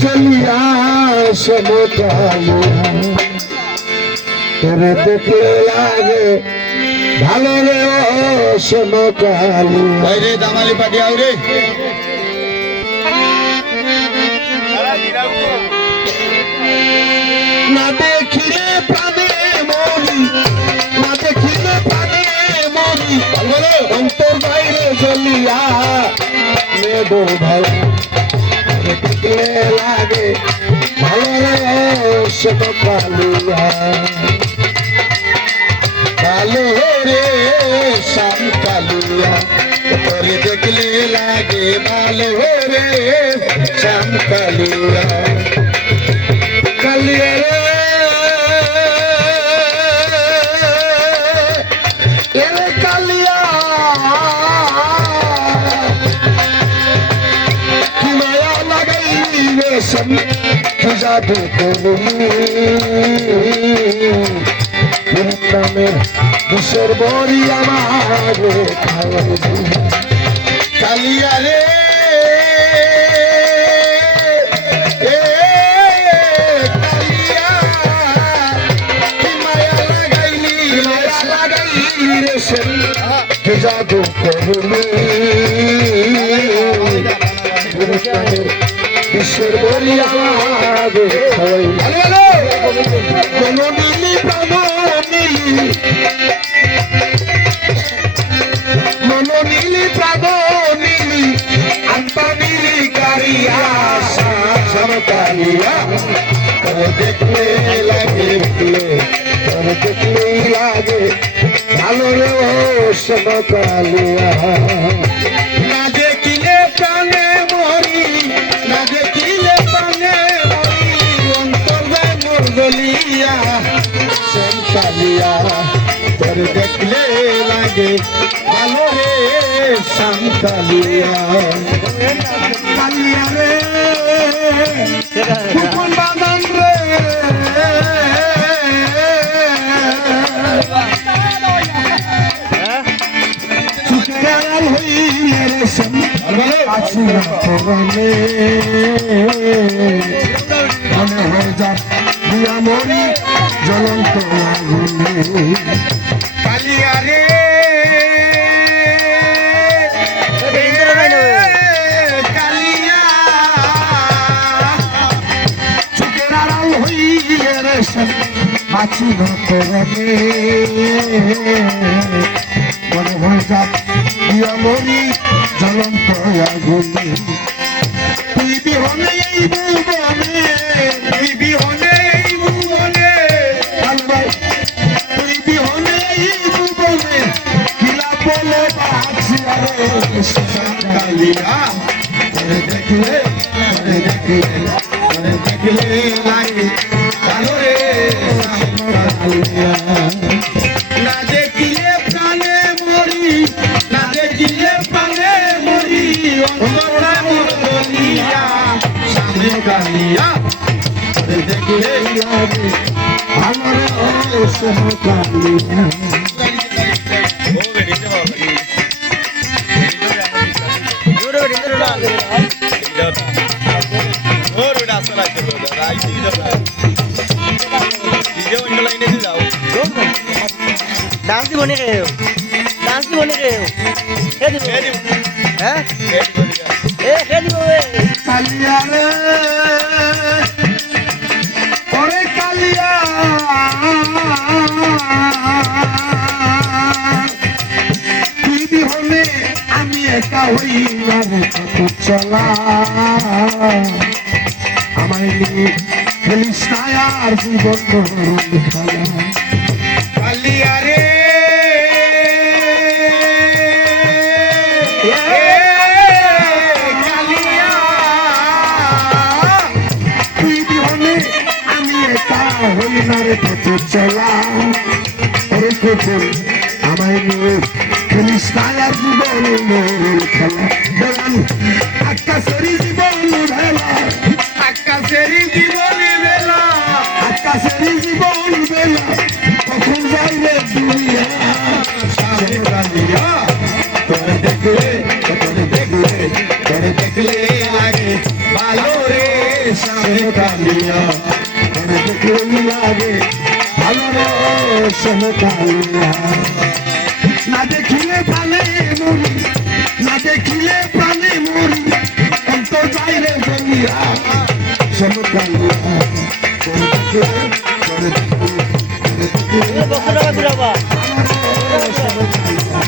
চলিয়া সমকালিয়া তোরে দেখলে লাগে ভালো রে সমকালিয়া রে দামালি পাঠিয়াও রে না দেখিলে প্রাণে মরি না দেখিলে প্রাণে মরি অন্তর বাইরে চলিয়া নেব ভালো দেখলে লাগে ভালো রে সমকালিয়া ভালো রে শ্যামকালিয়া তোরে দেখলে লাগে ভালো রে শ্যামকালিয়া কালিয়া রে এরে কালিয়া কি মায়া লাগাইলি রে সম কি জাদু করলি নামে বিশ্বর বড়ি আমার কালিয়া রে কালিয়া কি মায়া লাগাইলি রে সে জাদু করলি বিশ্বর বড়ি আমার মনোনীলি প্রাণ মনোনীলি প্রাণ নীলি আত্মনীলি কারিয়া সমকালিয়া তোরে দেখলে লাগে তোরে দেখলেই লাগে ভালো রে সমকালিয়া না দেখিলে প্রাণে মরি না দেখিলে প্রাণে মরি অন্তর মোর গলিয়া শ্যামকালিয়া তোরে দেখলে লাগে ভালো রে শ্যামকালিয়া কালিয়া রে কুকুন বাঁধন রে চুকেরাল হইলে রে শ্যাম আছি না তোরনে মনে হয়ে যা দিয়া মরি জ্বলন্ত আগুনে কালিয়া রে কালিয়া চুকের আড়াল হইয়ে রে আছি না তোরনে মনে হয়ে যা দিয়া মরি জ্বলন্ত আগুনে তুই বিহনে এই ভুবনে তুই বিহনে এই ভুবনে তুই বিহনে এই ভুবনে কিলা বলে বাঁচিয়া রে কালিয়া তোরে দেখলে লাগে ভালো রে কালিয়া না দেখিলে প্রাণে মরি না দেখিলে প্রাণে মরি অন্তরা মোর গলিয়া সামনে কালিয়া তোরে দেখলে লাগে ভালো রে সমকালিয়া डांस भी होने गए हो डांस भी होने गए हो हैं ए खेल कालिया रे ओरे कालिया তুই বিহনে আমি একা হই না রে কত চলা আমায় নিয়ে খেলিস না আর জীবন খেলা কালিয়া রে কালিয়া তুই বিহনে আমি একা হই না রে কত চলা ওরে কুকুর আমায় নিয়ে খেলিস না আর জীবন খেলা বেলান আকাশের জীবন ভেলা আকাশের জীবন বেলা আকাশের জীবন বেলা কখন যাইবে দুনিয়া সামনে কালিয়া তোরে দেখলে লাগে ভালো রে শ্যামকালিয়া তোরে দেখলেই লাগে ভালো রে শ্যামকালিয়া না দেখিলে প্রাণে মরি না দেখিলে প্রাণে মরি অন্তর বাইরে বলিয়া শ্যামকালিয়া তোরে দেখলে তোরে দেখলে বক্স টাকা ঘুরাবা শ্যামকালিয়া